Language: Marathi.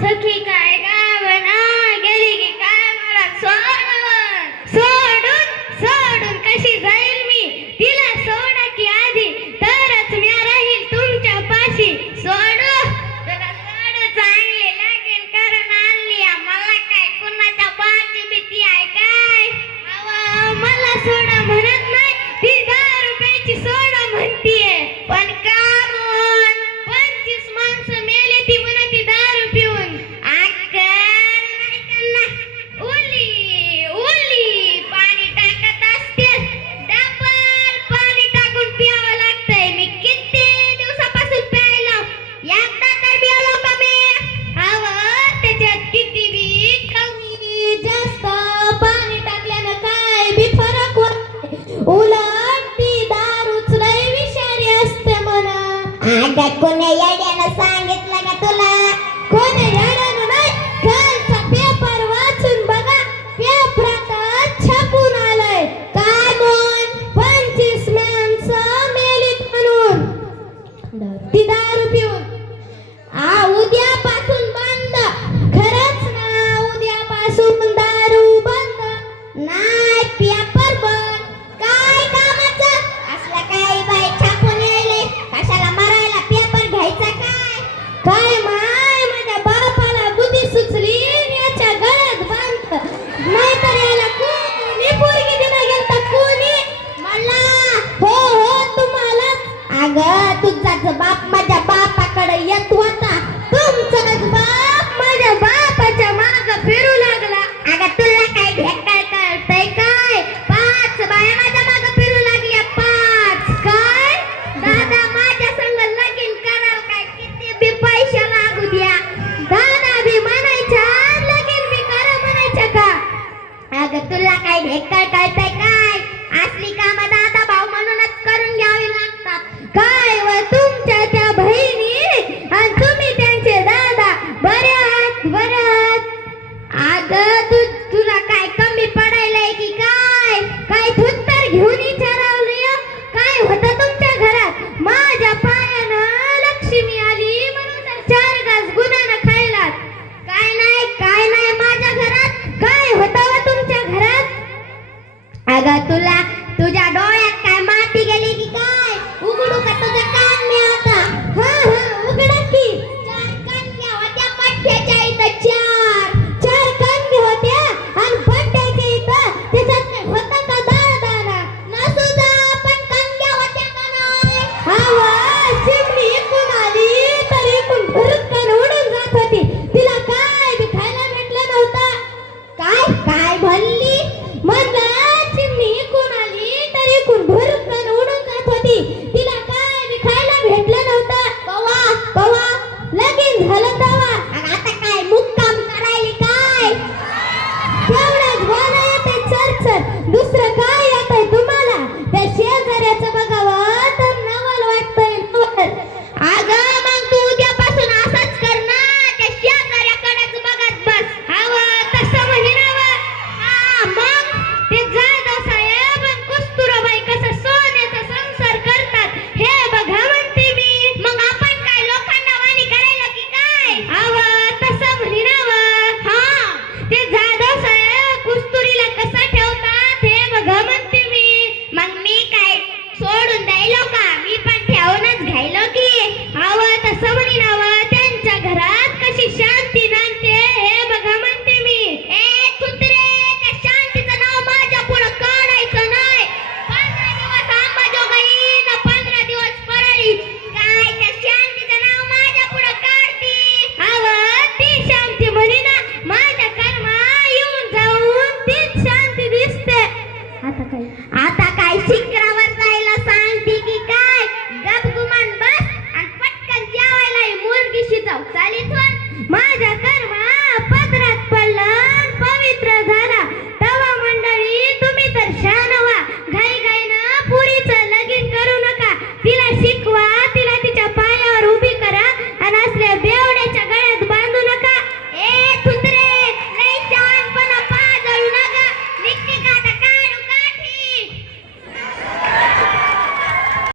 सखी काय गावना गेली की काय मला सोडून सोडून कशी जाईल मी तिला सोडा की आधी तरच मी राहील तुमच्या पाशी सोडू तुला सोडू चांगले लागेल कारण आणली मला काय कुणाच्या बाची भीती आहे काय मला सोडा म्हणत नाही ती 10 रुपयाची सोडा म्हणतीये पण का म्हणून 25 माणसं मेले ती म्हणती दारू पिऊन अक्कल नाही त्यांना ओली ओली पाणी टाकत असते डबल पाणी टाकून प्यावं लागतंय मी किती दिवसापासून प्यायला एकदा तर पिलो का मी त्याच्यात किती बी कमी जास्त पाणी टाकल्यानं काय बी फरक होत उलट ती दारूच लय विषारी असते म्हणा अगं कोण्या येड्यानं सांगितलं का तुला? कोणी येड्यानं नाही कालचा पेपर वाचून बघा पेपरात छापून आलंय काय म्हणून 25 माणसं मेलीत म्हणून ती दारू पिऊन उद्यापासून बंद खरंच ना उद्यापासून दारू बंद नाही पेपर बंद काय कामाचं असलं काही बाई छापून यायले कशाला मरायला पेपर घ्यायचा काय माय माझ्या बापाला बुद्धी सुचली आणि याच्या गळ्यात बांध नाहीतर याला कोणी पोरगी दिला गेलता कोणी मला हो तुम्हाला अगं तुझाच बाप माझ्या बापाकडे येत होता तुमचाच बाप माझ्या बापाच्या माग फिरू लागला अगं तुला काय ढेकळ कळतंय काय 5 बाया माझ्या माग फिरू लागल्या 5 काय दादा माझ्या संग लगीन कराल काय किती बी पैसे लागू द्या दादा बी म्हणायच्या लगीन बी करा म्हणायच्या का अगं तुला काय ढेकळ कळतंय काय असली कामं दादा भाऊ म्हणूनच करून घ्यावी लागतात काय व तुमच्या त्या बहिणी आणि तुम्ही त्यांचे दादा बऱ्यात अगं तुला काय कमी पडायलाय की काय धुत्तर घेऊन विचारावलं काय होतं तुमच्या घरात माझ्या पायानं लक्ष्मी आली म्हणून तर 4 घास गुन्ह्यानं खायलात काय नाही माझ्या घरात काय होतं व तुमच्या घरात अगं तुला तुझ्या डोळ्यात काय माती गेली की काय उघडू का तुझा कान मी आता उघडा की 4 कन्या होत्या पठ्याच्या इथं 4 कन्या होत्या आणि बड्ड्याच्या इथं त्याच्यात काय होतं का दादा नसू जा पण कन्या होत्या का नाही चिमणी इकून आली तर इकून भुरकन उडून जात होती तिला काय बी खायला भेटलं नव्हतं काय म्हणली म्हणलं चिमणी इकून आली तर इकून भुरकन उडून जात होती तिला काय बी खायला भेटलं नव्हतं कवा कवा लगीन झालं तेव्हा